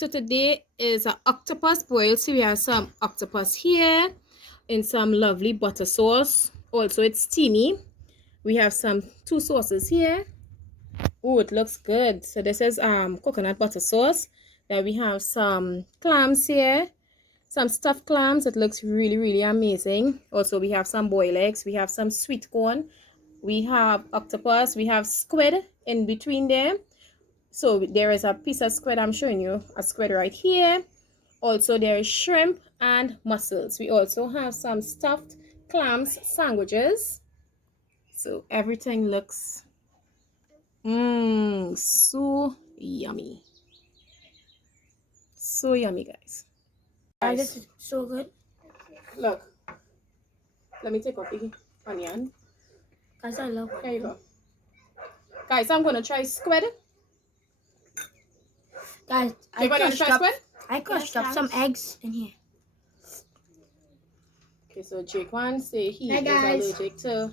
so today is an octopus boil. So we have some octopus here in some lovely butter sauce. Also, it's steamy. We have some 2 sauces here. Oh, it looks good. So this is coconut butter sauce. Then we have some clams here, some stuffed clams. It looks really amazing. Also, we have some boiled eggs. We have some sweet corn. We have octopus. We have squid in between there. So there is a piece of squid. I'm showing you a squid right here. Also, there is shrimp and mussels. We also have some stuffed clams sandwiches. So everything looks so yummy. So yummy, guys. This is so good. Look. Let me take off the onion. Guys, I love it. There you go. Guys, I'm going to try squid. Guys, You're going to try squid? I crushed up some eggs in here. Okay, so Jake wants to say he Hi, is guys. allergic to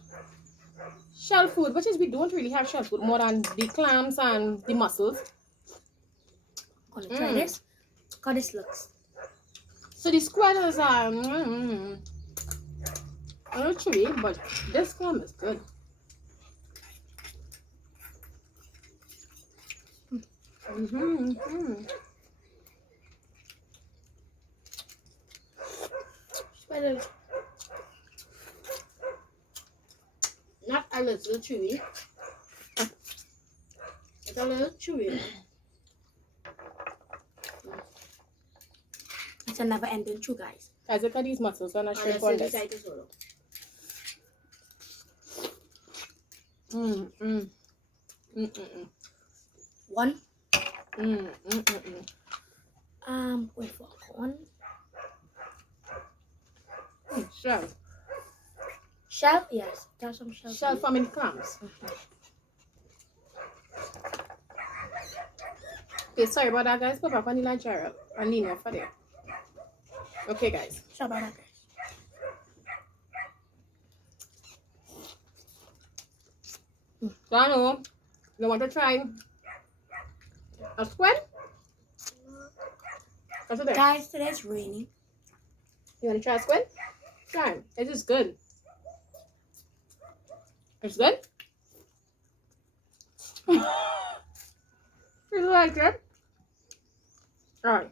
shell food, which is we don't really have shell food more than the clams and the mussels. Gonna try this. How this looks. So the squid is a little chewy, but this clam is good. Squid is not a little chewy. It's a little chewy. It's a never ending chew, guys. Guys, look at these mussels on a shrimp on this. One. Wait for corn. Shell. Shell? Yes, there's some shell. Shell farming clams. Okay, sorry about that, guys. Put back on the line, Gerald. And lean off for there. Okay, guys. Sorry about that, guys. Dano, you want to try a squid? What's it there? Guys, today's raining. You want to try a squid? Try. It is good. It's good? You like it? Alright.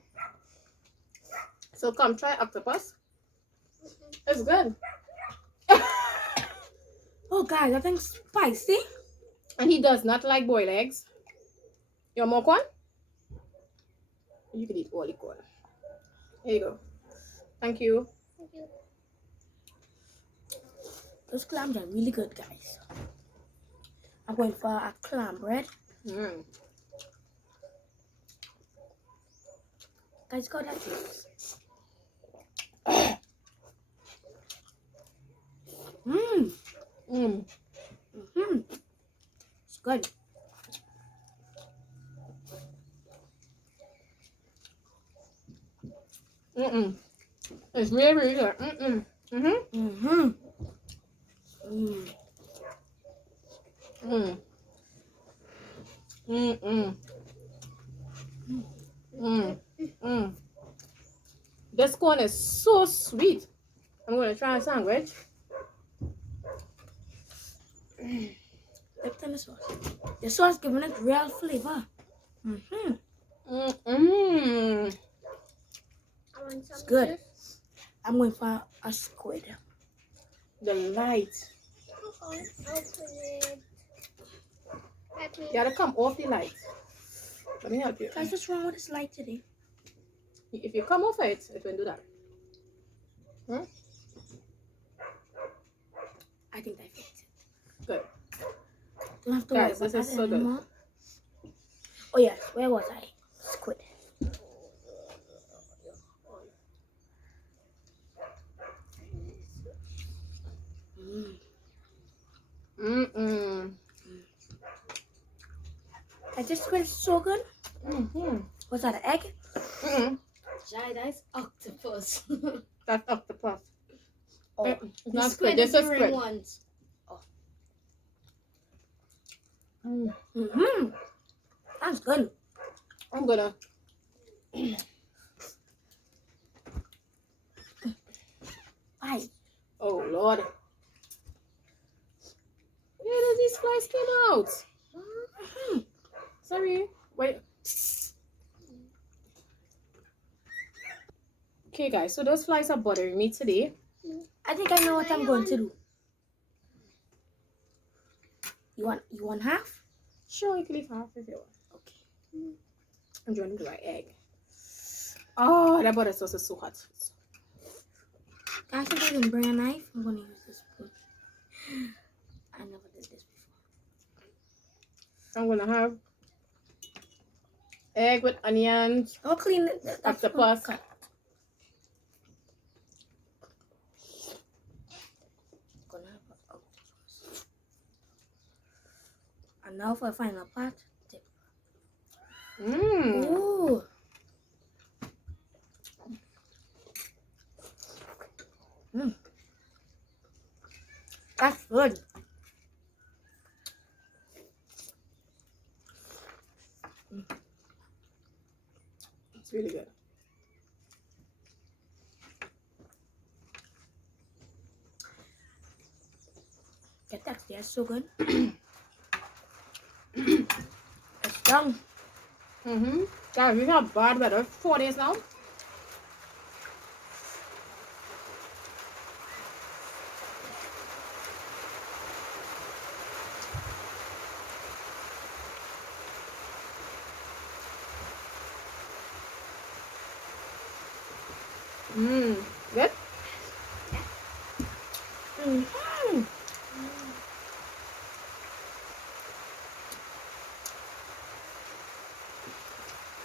So come try octopus. It's good. Oh, guys, I think spicy. And he does not like boiled eggs. You want more corn? You can eat all the corn. Here you go. Thank you. Thank you. Those clams are really good, guys. I'm going for a clam bread. Guys, go that taste. It's good. It's really good. This corn is so sweet. I'm going to try a sandwich. Look at the sauce. The sauce giving it real flavor. It's good. I'm going for a squid. The light. You gotta come off the light. Let me help you. Guys, what's wrong with this light today? If you come off it, it will do that. I think I fixed it. Good. Don't have to worry Guys, about this is that so good. anymore. Oh yes, where was I? Squid. This squid is so good. Was that an egg? Jai, that's octopus. That's octopus. Oh, It's not Squid squid. This is is squid. ones. That's good. I'm gonna Bye. Oh Lord. Where did these flies came out? Sorry. Wait. Okay guys, so those flies are bothering me today. I think I know what I'm going to do. You want half? Sure, you can leave half if you want. Okay. I'm trying to do my egg. Oh, that butter sauce is so hot. Guys, if I didn't bring a knife, I'm gonna use this spoon. I never did this before. I'm gonna have egg with onions, I'll clean it. octopus. Gonna have an octopus. And now for a final part, dip. Mmm. Ooh. That's good. It's really good. The texture is so good. It's done. Guys, we have bad weather 4 days now. Good?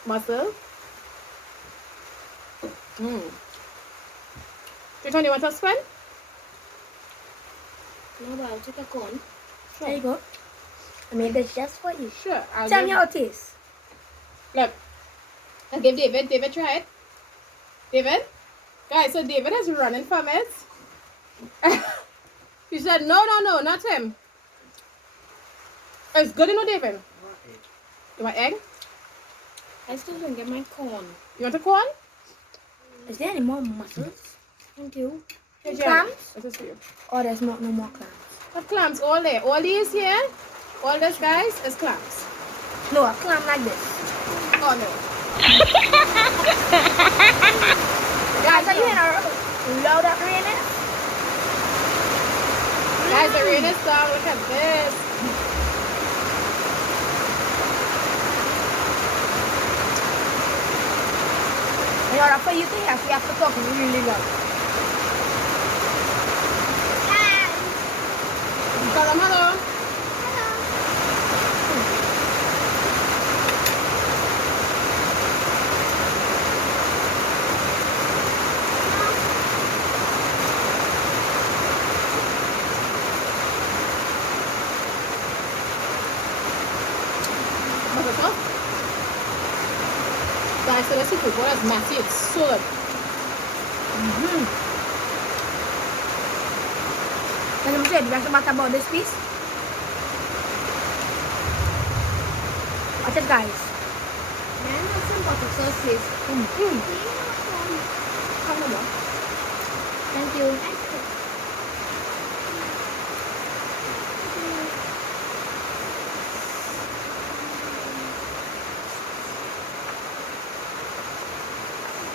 Mussel. Which one you want to spend? No, but I'll take a cone. There you go. I made this just for you. Sure. Tell me how it tastes. Look. I'll give David. David, try it. David? Guys, so David is running from it. He said, no, not him. It's good enough, David. You want egg? I still don't get my corn. You want a corn? Is there any more mussels? Thank you. Here, Clams? This is for you. Oh, there's no more clams. Have clams all there. All these here, all this, guys, is clams. No, a clam like this. Oh, no. Guys, are you in a loud up rain? Guys, the rain is down. Look at this. In order for you to hear, we have to talk really loud. Tell them hello. Guys, so the seafood bowl is messy. It's so good. Let me tell you guys about this piece. Watch it, guys. May I have some butter sauce, please? Thank you.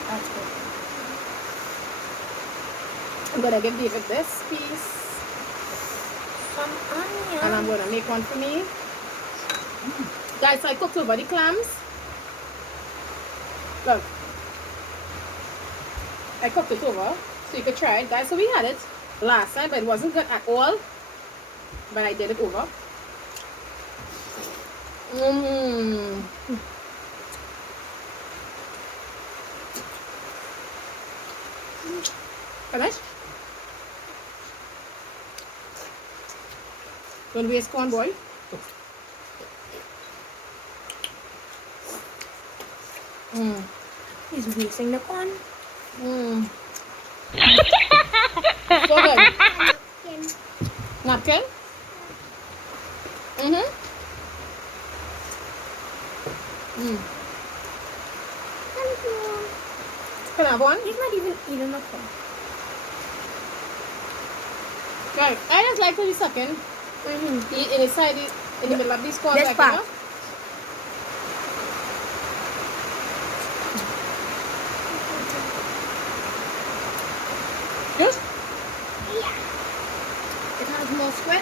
That's good. I'm gonna give David this piece, Some onion. and I'm gonna make one for me. Guys, so I cooked over the clams. Look, I cooked it over, so you could try it, guys. So we had it last time, but it wasn't good at all. But I did it over. Finish? Don't waste corn, boy. He's wasting the corn. So good. Napkin? Can I have one? He's not even eating a corn. Right. I just like to be sucking. Eat inside it, in the middle of these corns. This Like, part. you know? Just It has more squid.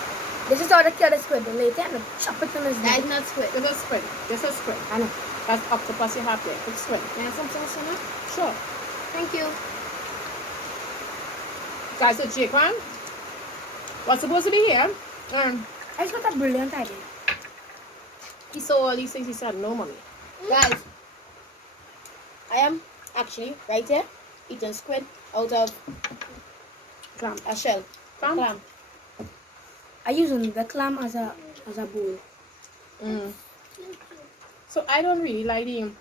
This is how they kill the squid. They later and chop it on his That neck. is not squid. this is squid. This is squid. I know. That's octopus you have there. It's squid. May I have some sauce on it? Sure. Thank you. Guys, so Jake-Wan, what's supposed to be here? I just got a brilliant idea. He saw all these things. He said, no money. Guys, I am actually right here eating squid out of Clam. a shell. Clam? Clam. I'm using the clam as a bowl. So I don't really like the...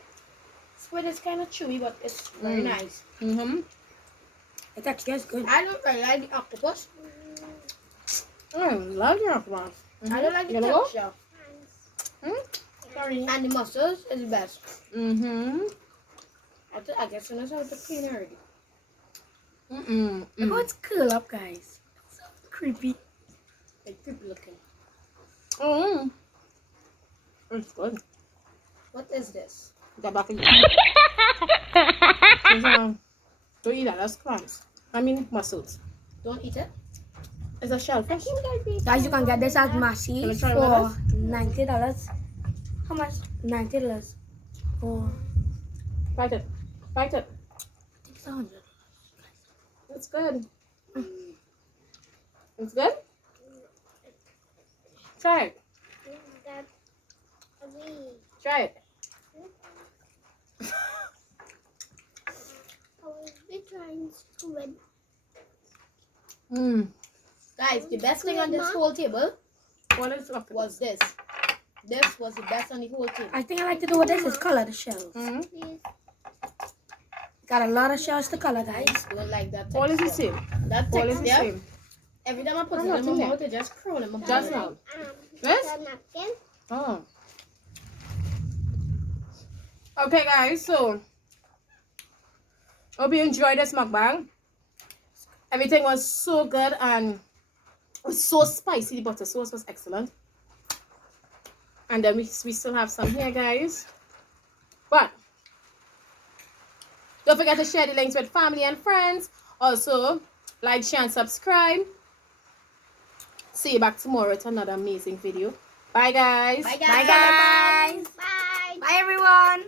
Squid is kind of chewy, but it's very nice. It actually is good. I don't really like the octopus. I love your octopus. I don't like the You wanna go? texture. Sorry. And the mussels is the best. I guess I know how to clean already. Look how it's curl up, guys. So creepy. Like creepy looking. It's good. What is this? Get back again. Don't eat that. That's clams. I mean mussels. Don't eat it. It's a shellfish. Guys, you can get this at Massy Can I try for one $90. How much? $90. For Bite it. Bite it. it's $100. It's good. It's good? Try it. Try it. Guys, the best thing on this whole table What is octopus? was this. This was the best on the whole table. I think I like to do with this is color the shells. Got a lot of shells to color, guys. I don't like that All is the texture. same. That All is the texture, same. every time I put I'm it not in my in there. mouth, it just crawl in my Just mouth. now. Yes? Oh. Okay, guys. So, hope you enjoyed this mukbang. Everything was so good and it was so spicy. The butter sauce was excellent. And then we still have some here, guys. But don't forget to share the links with family and friends. Also, like, share, and subscribe. See you back tomorrow with another amazing video. Bye, guys. Bye, guys. Bye, guys. Bye. Bye, everyone.